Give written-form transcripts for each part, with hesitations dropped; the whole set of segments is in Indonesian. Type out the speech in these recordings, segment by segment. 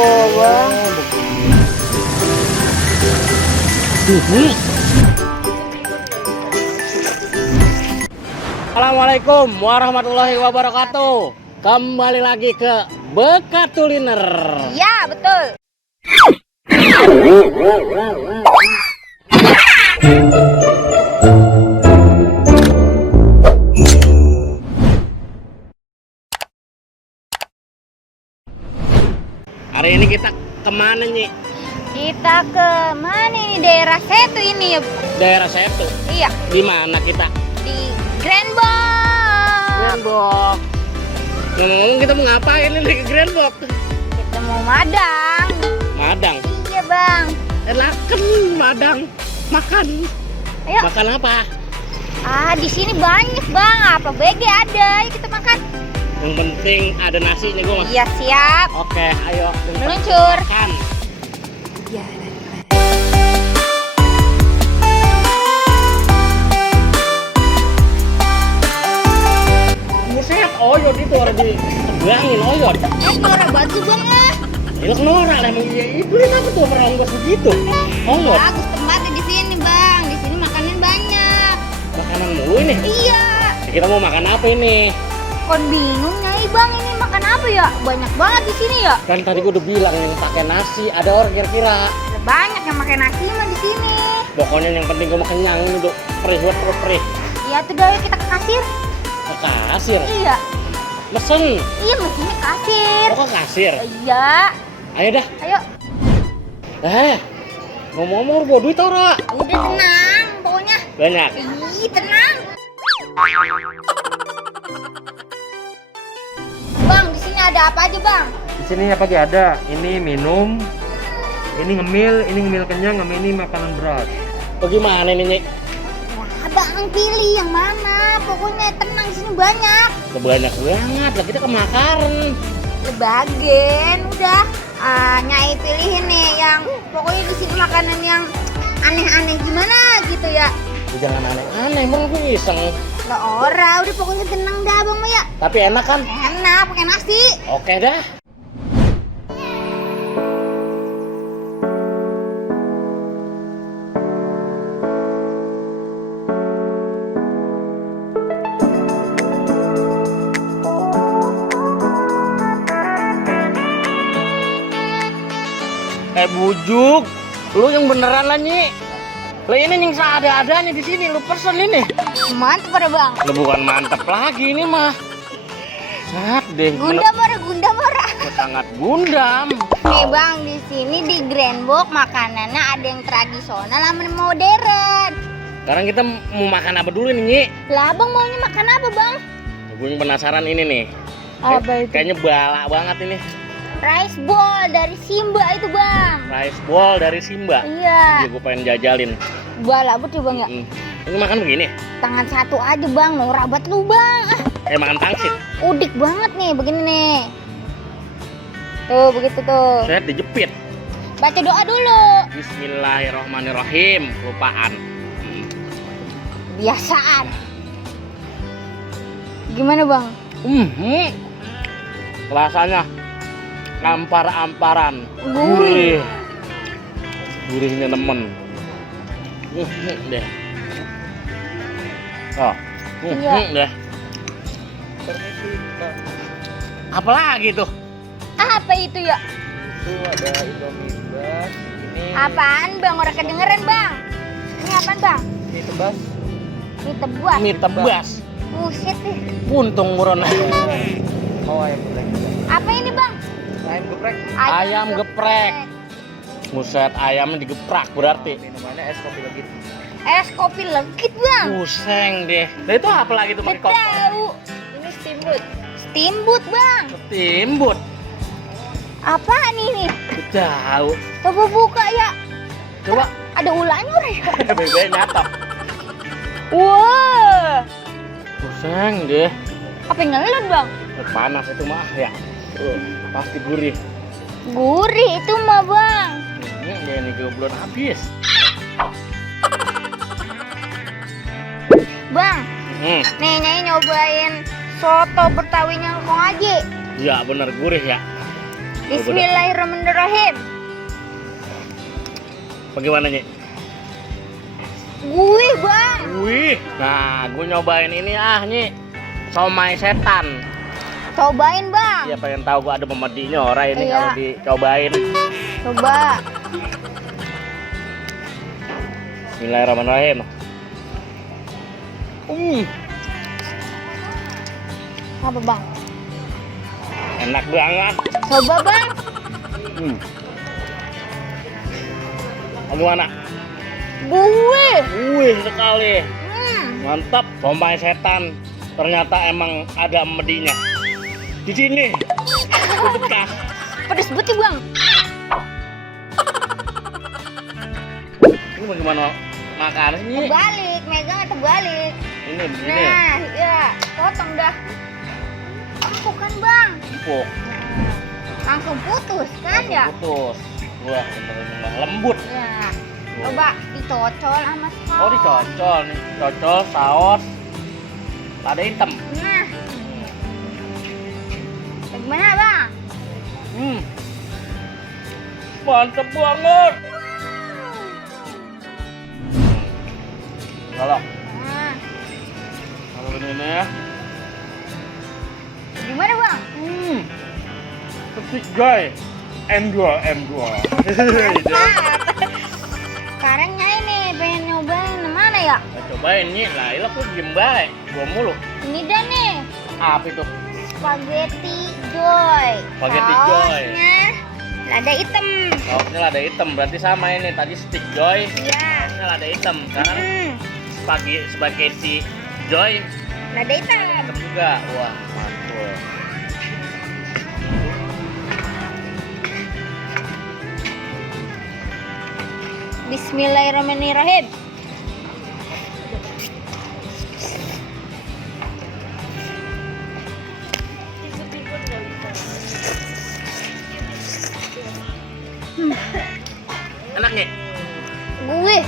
Bang. Assalamualaikum warahmatullahi wabarakatuh. Kembali lagi ke Bekatuliner. Ya, betul. Hari ini kita kemana nih? Kita ke mana ini? Daerah Setu ini. Daerah Setu. Iya, Di mana kita? di Grand Box. Grandbox. Ngomong-ngomong kita mau ngapain ini ke Grandbox? Kita mau madang. Madang. Iya, Bang. Enakan madang. Makan. Ayo. Makan apa? Di sini banyak, Bang. Apa BG ada? Yuk kita makan. Yang penting ada nasinya gue mas. Iya, siap. Oke, ayo. Meluncur. Makan. Ya. Buset, oyot itu orang ditebangin oyot. Suara batu, Bang. Itu Nora lah emang iya itu lihat apa tuh merongos begitu. Oyot. Bagus tempatnya di sini, Bang. Di sini makanan banyak. Makanan mulu ini. Iya. Kita mau makan apa ini? Kon bingung nyai, Bang, ini makan apa ya? Banyak banget di sini ya. Kan tadi gua udah bilang yang pakai nasi ada orang kira-kira. Ada banyak yang makan nasi mah di sini. Pokoknya yang penting gua mau kenyang ini tuh perih buat perut perih. Iya tuh dah, yuk kita ke kasir. Ke kasir. Iya. Mesen. Iya, mesinnya kasir. Oh, ke kasir. Iya. Ayo dah. Ayo. Ngomong-ngomong bawa duit ora? Udah tenang pokoknya. Banyak. Ih, tenang. Bang, di sini ada apa aja, Bang? Di sini apa aja ada. Ini minum, ini ngemil kenyang, sama ini makanan berat. Bagaimana ini, Nyik? Nah, Bang pilih yang mana? Pokoknya tenang, di sini banyak. Banyak banget lah kita kemakaran. Lebagen, udah. Nyai pilihin nih yang pokoknya di sini makanan yang aneh-aneh gimana gitu ya. Jangan aneh-aneh, emang gue iseng. Lah ora, udah pokoknya tenang dah, Bang Maya. Tapi enak kan? Enak pakai nasi. Oke dah. Bujuk, lu yang beneran lah Nyi. Lah ini yang seada-adanya di sini, lu pesen ini. Mantep pada, Bang. Lu bukan mantep lagi ini mah. Sangat deh. Gundam ora. Sangat gundam. Nih, Bang, di sini di Grand Box makanannya ada yang tradisional sama yang modern. Sekarang kita mau makan apa dulu nih Nyi? Lah, Bang maunya makan apa, Bang? Gue yang penasaran ini nih. Apa itu? Kayaknya balak banget ini. Rice ball dari Simba itu, Bang. Rice ball dari Simba. Iya. Iya, gue pengen jajalin. Balak betul, Bang ya. Ini makan begini? Tangan satu aja, Bang. Norak banget lu, Bang. Kayak makan pangsit. Udik banget nih, begini nih. Tuh, begitu tuh. Saya dijepit. Baca doa dulu. Bismillahirrahmanirrahim. Kelupaan. Biasaan. Gimana, Bang? Rasanya ampar-amparan. Gurih. Gurihnya nemen. Deh. Oh. Iya. Deh. Apa lagi tuh? Apa itu ya? Itu ada Indomie tebas, ini Apaan, Bang? Orang kedengeran, Bang. Ini apaan, Bang? ini tebas, Ini tebuas. Mie tebas. Buset nih. Puntung buron. mau ayam geprek. Apa ini, Bang? Ayam geprek. Ayam geprek. Muset, ayamnya digeprak berarti. Minumannya es kopi legit. Es kopi legit, Bang. Puseng deh. Nah itu apa lagi tuh pakai Kita kompor? tahu. Ini steamboat. Steamboat, Bang. Timbut. Apaan ini? Tahu. Coba buka ya. Coba. Ada ulangnya ora ya? Bebek nyatok. Wah. Puseng deh. Apa yang ngelut, Bang? Panas itu mah ya. Pasti gurih. Gurih itu mah, Bang. Ini gue belum habis. Bang, nih Nyai nyobain soto Betawinya Kong Haji. Ya bener gurih ya. Bismillahirrahmanirrahim. Bagaimana Nyi? Gue bang. Wih, nah gue nyobain ini Nyi, somai setan. Cobain bang. Iya pengen tahu gua ada pemedinya orang ini Iya. kalau dicobain. Coba. Bismillahirrahmanirrahim. Apa bang? Enak banget. Coba bang. Bagaimana? Gue. Wih sekali. Hmm. Mantap, somai setan. Ternyata emang ada medinya. Di sini. Itu bekas. Pedes banget ya bang. Ini bagaimana makannya? Terbalik, megangnya terbalik. Ini begini. Nah, iya, potong dah. Empuk kan bang? Empuk. Langsung putus kan ya? Putus. Wah, bener-bener lembut. Ya. Coba dicocol sama saus. Oh, dicocol nih. Cocol saus lada hitam. Nah. Gimana bang? Mantep banget. Kalau Nah. ini ya. Gimana bang? Petik guy. M2. Sekarang nyai nih pengen nyobain mana ya? Nah, cobain nih, lah ilah aku diem baik. Gua mulu. Ini dah nih. Apa itu? Spaghetti Joy. Spaghetti Joy. Sausnya lada hitam. Sausnya lada hitam, berarti sama ini. Tadi stick joy, Iya. sausnya lada hitam. Sekarang Hmm. spaghetti joy, Lada hitam. hitam juga. Wah, mantul. Bismillahirrahmanirrahim. Enak nih. Gue.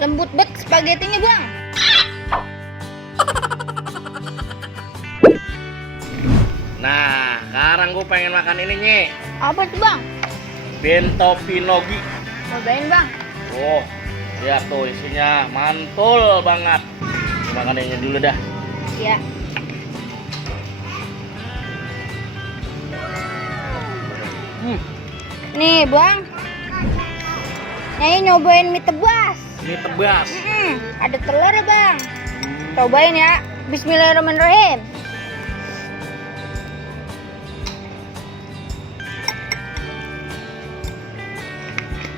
Lembut banget spagettinya bang. Nah, sekarang gue pengen makan ini nih. Apa tuh bang? Bento pinogi. Cobain bang. Oh, lihat tuh isinya mantul banget. Makan ini dulu dah. Ya. Nih bang. Nyai nyobain mie tebas. Ini tebas. Ada telur ya bang. Cobain ya. Bismillahirrahmanirrahim.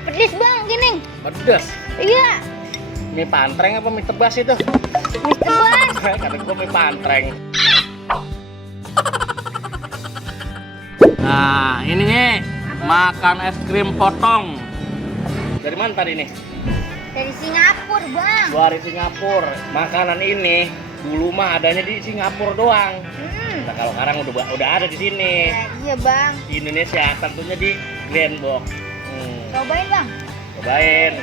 Pedes bang, gini. Pedas. Iya, Mie pantreng apa mie tebas itu? mie tebas. Kata gue mie pantreng. Nah, ini nih makan es krim potong. Dari mana tadi nih? Dari Singapura bang. Dari Singapura. Makanan ini dulu mah adanya di Singapura doang. Nah, kalau sekarang udah ada di sini. Ya, iya bang. Di Indonesia tentunya di Grand Box. Cobain bang. Cobain.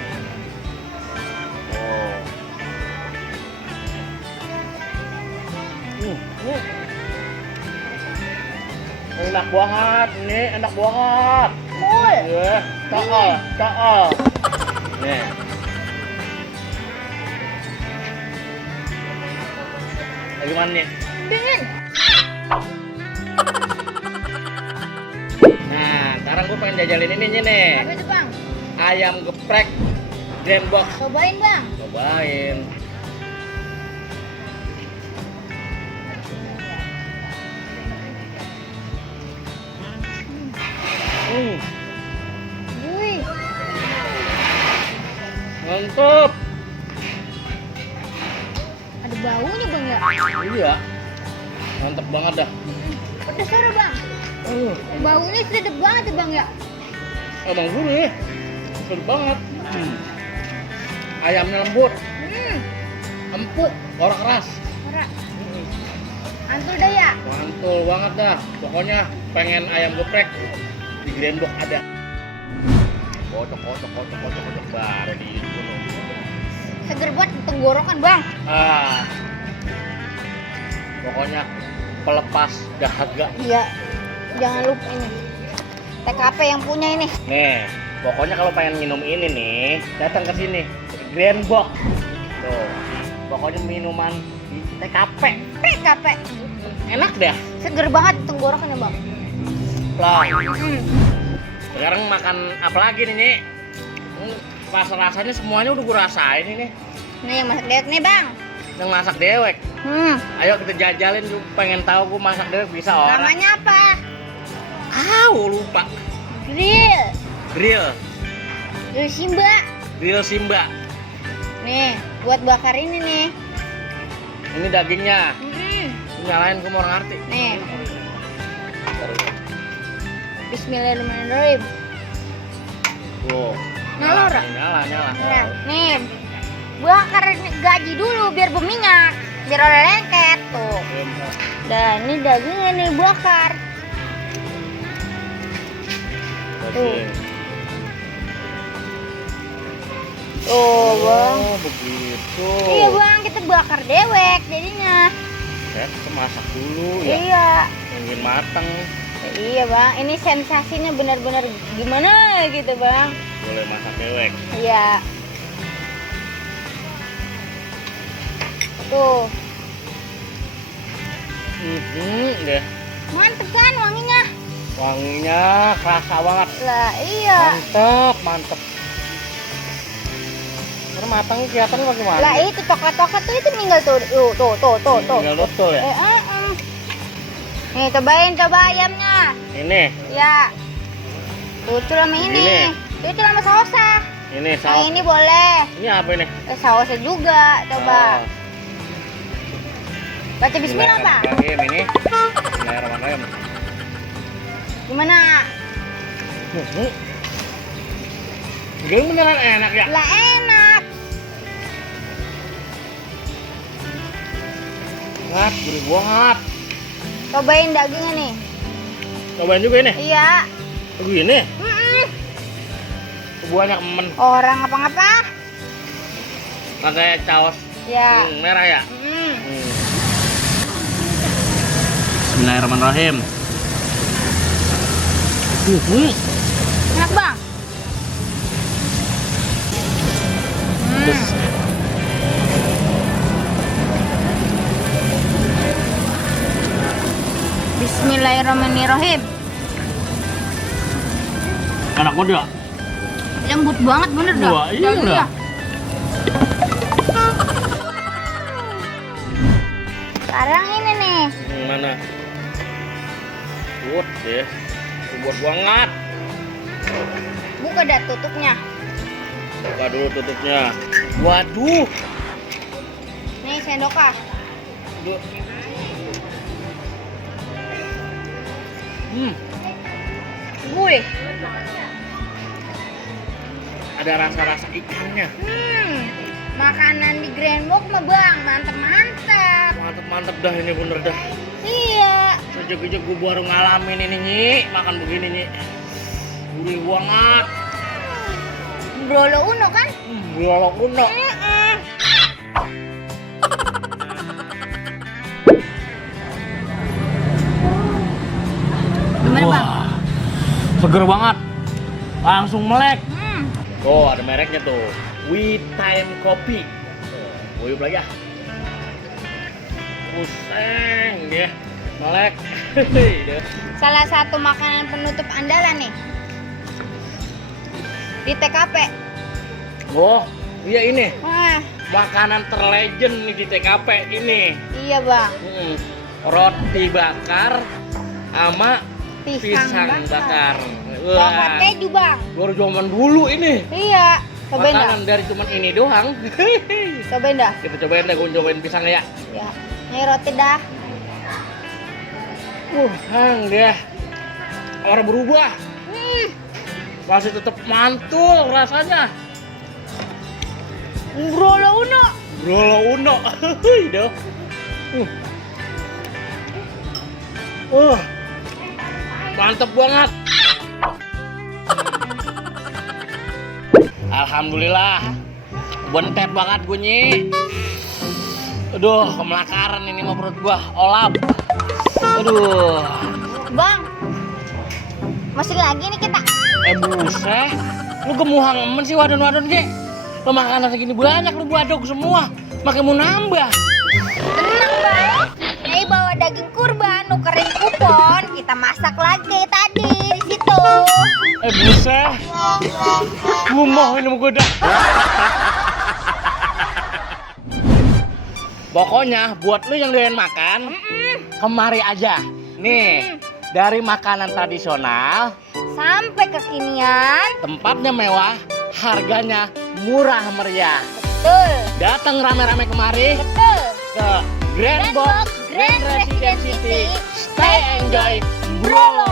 Oh. Enak banget, ini enak banget. Cool. Ya, cakal. Nih. Bagaimana nih? Dingin. Nah, sekarang gue pengen jajalin ini nih. Apa itu bang? Ayam geprek Grand Box. Cobain bang. Cobain. Wih. Mantap. Ada baunya bang ya? Iya. Mantap banget dah. Pedes ya bang. Baunya sedap banget ya bang ya? Emang gurih. Sedap banget. Ayamnya lembut, empuk, orang keras. Ora. Antul dah ya? Mantul banget dah. Pokoknya pengen ayam geprek di Grand Box ada. Kocok baru di gunung. Seger buat tenggorokan bang. Ah. Pokoknya pelepas dahaga. Iya. Jangan lupa ini. TKP yang punya ini. Nih, pokoknya kalau pengen minum ini nih, datang ke sini. Grand Box. Tuh. Pokoknya minuman di TKP. TKP. Enak dah. Seger banget tenggorokannya, Bang. Lah. Sekarang makan apa lagi nih, Nyi? Rasa-rasanya semuanya udah gue rasain ini. Nih yang masak dewek nih, Bang. Yang masak dewek. Ayo kita jajalin, gue pengen tahu gue masak dewek bisa orang. Namanya apa? Lupa. Grill. Grill. Grill Simba. Grill Simba. Nih, buat bakar ini nih. Ini dagingnya. Nyalain, gue mau ngerti. Nih. Bismillahirrahmanirrahim. Tuh. Nyala, Ra? Nyala. Nih. Bakar gaji dulu biar berminyak, biar oleh lengket tuh. Dan ini dagingnya nih bakar. Tuh. Oh, Bang. Oh, begitu. Iya, Bang, kita bakar dewek jadinya. Ya, kita masak dulu ya. Iya. Nungguin matang. Iya, Bang. Ini sensasinya benar-benar gimana gitu, Bang. Boleh masak dewek. Iya. Tuh. Deh. Mantep kan wanginya? Wanginya kerasa banget. Lah, iya. Mantep. Karena matangnya kelihatan bagaimana? Lah, itu coklat-coklat tuh itu tinggal tuh. Tuh. Tinggal betul ya? Nih, coba ayamnya. Ini. Ya. Lucu sama ini. Lucu sama sausnya. Ini Yang saus. ini boleh. Ini apa ini? Sausnya juga. Coba. Baca bismillah, Pak. Bismillahirrahmanirrahim ini. Bismillahirrahmanirrahim. Gimana? Ini beneran enak ya? Lah, enak. Ngat, gurih banget. Cobain dagingnya nih. Cobain juga ini. Iya. Begini. Banyak men. Orang apa-apa? Pakai caos Ya. merah ya. Bismillahirrahmanirrahim. Enak, Bang. Bismillahirrahmanirrahim. Enak banget ya? Lembut banget bener dah. Wah, iya Dagingnya. dah. Sekarang ini nih. Mana? Buat deh. Buat banget. Buka dah tutupnya. Buka dulu tutupnya. Waduh. Nih sendoknya. Duh. Wih. Ada rasa-rasa ikannya. Makanan di Grand Box mah, Bang. Mantep-mantep. Mantep dah ini bener dah. Iya. Sejak gue baru ngalamin ini, Nyi. Makan begini, Nyi. Gurih banget. Brolo Uno kan? Bolok uno. Gimana, Bang? Seger banget. Langsung melek. Oh, ada mereknya tuh. We Time Coffee. Wuyup lagi ah. Puseng dia. Melek. Salah satu makanan penutup andalan nih. Di TKP. Oh, iya ini. Wah, Makanan terlegend nih di TKP ini. iya, Bang. Roti bakar sama pisang bakar. Coklat keju, Bang. Baru zaman dulu ini. Iya. Cobain dah. Makanan dari cuman ini doang. Cobain dah. Kita cobain deh, gue cobain pisang ya. Ya. Nih roti dah. Hang dia. Orang berubah. Masih tetap mantul rasanya. Brolo Uno. Brolo Uno. Dah. Mantep banget. Alhamdulillah. Bentet banget gue, Nyi. Aduh, kemelakaran ini mah perut gua, olap. Aduh. Bang, masih lagi nih kita. Buset. Lu gemuhang emen sih wadon-wadon ge. Lu makanan segini banyak lu buadok semua. Makin mau nambah. Tenang bang, Nyai bawa daging kurban, nukerin kupon, kita masak lagi tadi di situ. Buset. Gumoh ini gua dah. Pokoknya buat lu yang doyan makan, kemari aja. Nih, dari makanan tradisional Sampai kekinian. tempatnya mewah, harganya murah meriah. Betul. Datang rame-rame kemari Betul. ke Grand Box Grand Residence City. Stay enjoy, bro.